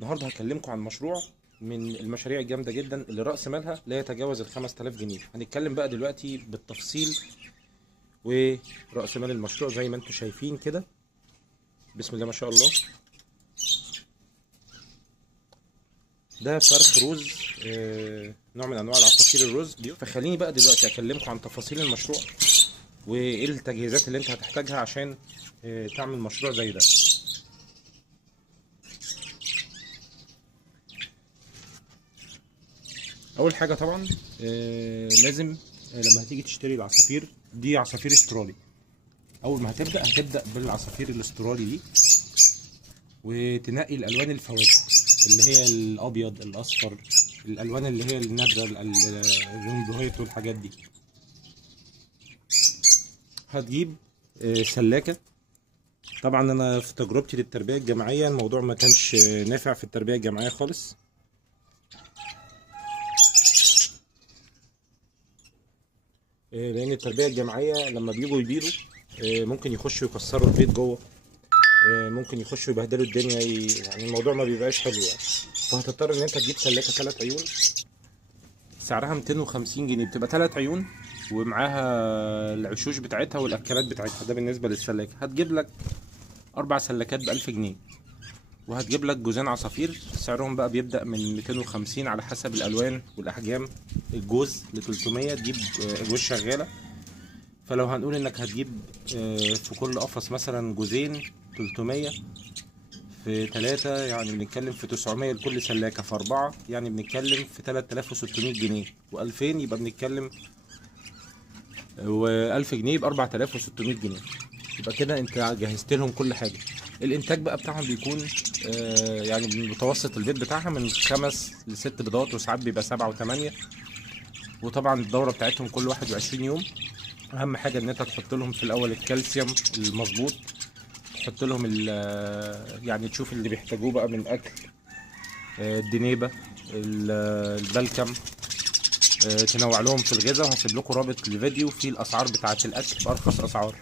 النهارده هكلمكم عن مشروع من المشاريع الجامده جدا اللي راس مالها لا يتجاوز ال 5000 جنيه. هنتكلم بقى دلوقتي بالتفصيل وراس مال المشروع زي ما انتم شايفين كده. بسم الله ما شاء الله. ده فرخ روز، نوع من انواع العصافير الروز. فخليني بقى دلوقتي اكلمكم عن تفاصيل المشروع وايه التجهيزات اللي انت هتحتاجها عشان تعمل مشروع زي ده. اول حاجه طبعا لازم لما هتيجي تشتري العصافير دي عصافير استرالي. اول ما هتبدا بالعصافير الاسترالي دي وتنقي الالوان الفواتح اللي هي الابيض الاصفر، الالوان اللي هي النادره، الرمبوهيت والحاجات دي. هتجيب سلاكه. طبعا انا في تجربتي للتربيه الجماعيه الموضوع ما كانش نافع في التربيه الجماعيه خالص، لان التربيه الجماعيه لما بيجوا يبيضوا ممكن يخشوا يكسروا البيت جوه، ممكن يخشوا يبهدلوا الدنيا، يعني الموضوع ما بيبقاش حلو يعني. فهتضطر ان انت تجيب سلاكه 3 عيون سعرها 250 جنيه، بتبقى 3 عيون ومعاها العشوش بتاعتها والاكلات بتاعتها. ده بالنسبه للسلاكه. هتجيب لك 4 سلاكات ب 1000 جنيه، وهتجيب لك جوزين عصافير سعرهم بقى بيبدأ من 250 على حسب الألوان والأحجام. الجوز ل 300 تجيب جوز شغالة. فلو هنقول إنك هتجيب في كل قفص مثلا جوزين 300 في 3 يعني بنتكلم في 900 لكل سلاكة، في 4 يعني بنتكلم في 3600 جنيه، و2000 يبقى بنتكلم، و1000 جنيه يبقى 4600 جنيه. يبقى كده انت جهزت لهم كل حاجه. الانتاج بقى بتاعهم بيكون يعني متوسط البيض بتاعها من 5 ل6 بيضات، وساعات بيبقى 7 و8. وطبعا الدوره بتاعتهم كل 21 يوم. اهم حاجه ان انت تحط لهم في الاول الكالسيوم المظبوط، تحط لهم يعني تشوف اللي بيحتاجوه بقى من اكل، الدنيبه، البلكم، تنوع لهم في الغذاء. وهسيب لكم رابط الفيديو فيه الاسعار بتاعه الاكل بارخص اسعار.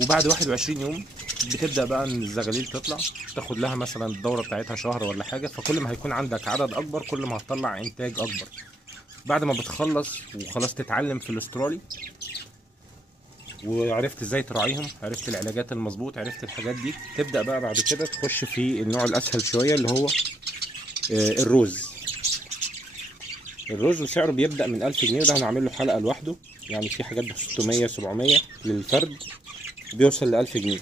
وبعد 21 يوم بتبدأ بقى ان الزغاليل تطلع، تاخد لها مثلا الدورة بتاعتها شهر ولا حاجة. فكل ما هيكون عندك عدد اكبر كل ما هتطلع انتاج اكبر. بعد ما بتخلص وخلاص تتعلم في الاسترالي وعرفت ازاي تراعيهم، عرفت العلاجات المظبوط، عرفت الحاجات دي، تبدأ بقى بعد كده تخش في النوع الاسهل شوية اللي هو الروز. الرز سعره بيبدأ من 1000 جنيه، وده هنعمل له حلقة لوحده. يعني في حاجات ب 600 700 للفرد، بيوصل ل 1000 جنيه.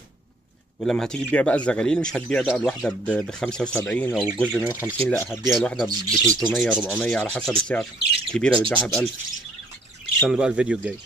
ولما هتيجي تبيع بقى الزغاليل مش هتبيع بقى الواحدة ب 75 أو الجزء ب 150، لا هتبيع الواحدة ب 300 400 على حسب السعر. الكبيرة بتبيعها ب 1000. استنوا بقى الفيديو الجاي.